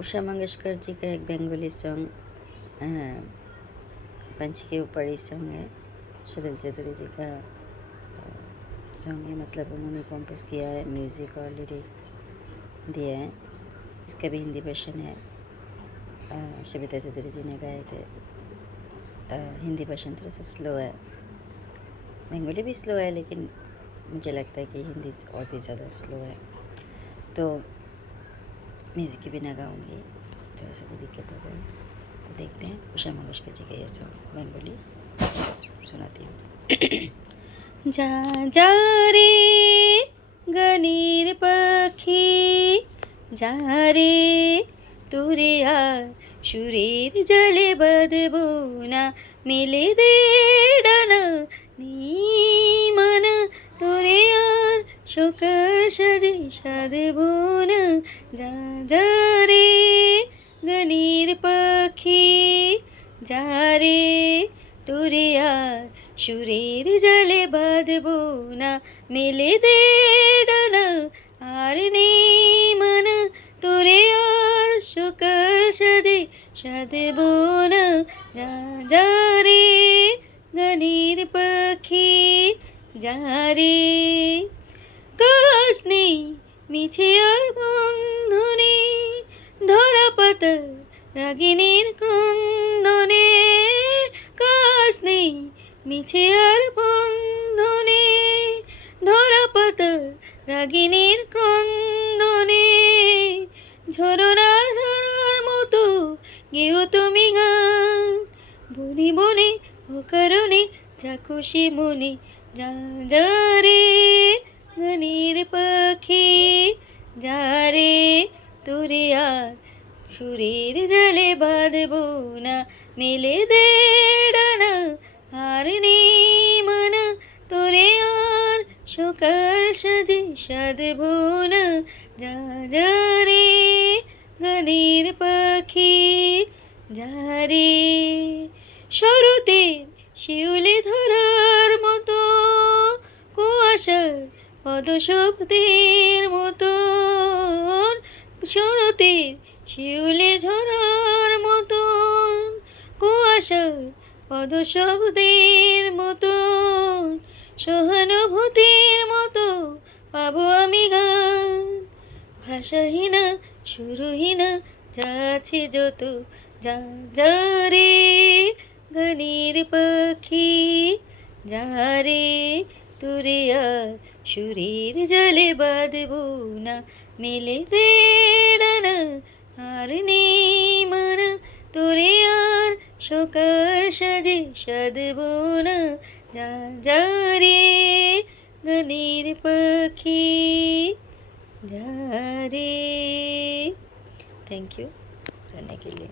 उषा मंगेशकर जी का एक बंगाली सॉन्ग पंछी के ऊपर ही सॉन्ग है। शरद चौधरी जी का सॉन्ग है, मतलब उन्होंने कंपोज किया है, म्यूज़िक और लिरिक दिया है। इसका भी हिंदी वर्जन है, सविता चौधरी जी ने गाए थे। हिंदी वर्जन थोड़ा सा स्लो है, बंगाली भी स्लो है, लेकिन मुझे लगता है कि हिंदी और भी ज़्यादा स्लो है। तो म्यूज़िक के बिना गाऊंगी, थोड़ा सा तो दिक्कत हो गई। तो देखते हैं उषा मंगेशकर जी का ये सॉन्ग बंगाली सुनाती हूँ। जा जा रे गनीर पखी, जा रे তোরে আর সুরের জলে বাঁধবো না, মেলে দে ডানা নিমানা, তোরে আর সকাল সাজে সাধবো না। যা যা রে গনির পাখি, যা রে তোরে আর সুরের জলে বাঁধবো না, মেলে দে ডানা আর নিমানা, তোরে আর সকাল সাজে সাধবো না। যা যা রে গনির পাখি, যা রে। কাজ নেই মিছে আর বন্ধনে, ধরা পাতা রাগিনীর ক্রন্দনে। কাজ নেই মিছে আর বন্ধনে, ধরা পাতা রাগিনীর ক্রন্দনে। ঝরনার ধারার মতো গেও তুমি গান, বনে বনে অকারণে যা খুশি মনে। যা যা রে গনির পাখি, যা রে তোরে আর সুরের জালে বাঁধবো না, মেলে দে ডানা আর নিমানা, তোরে আর সকাল সাজে সাধবো না। যা যা রে গনির পাখি, যা রে। শরতের শিউলি ধরার মতো, কুয়াশার পদশব্দের মতো। শরতের শিউলি ঝরার মতো, কুয়াশার পদশব্দের মতো। সহানুভূতির মতো পাবো আমি গান, ভাষাহীনা সুরহীনা যা আছে যত। যা যা রে গনির পাখি, যা রে তোরে আর সুরের জলে বাঁধবো না, মেলে দে ডানা আর নিমানা, তোরে আর সকাল সাজে সাধবো না। যা যা রে গনির পাখি, जा रे। थैंक यू सुनने के लिए।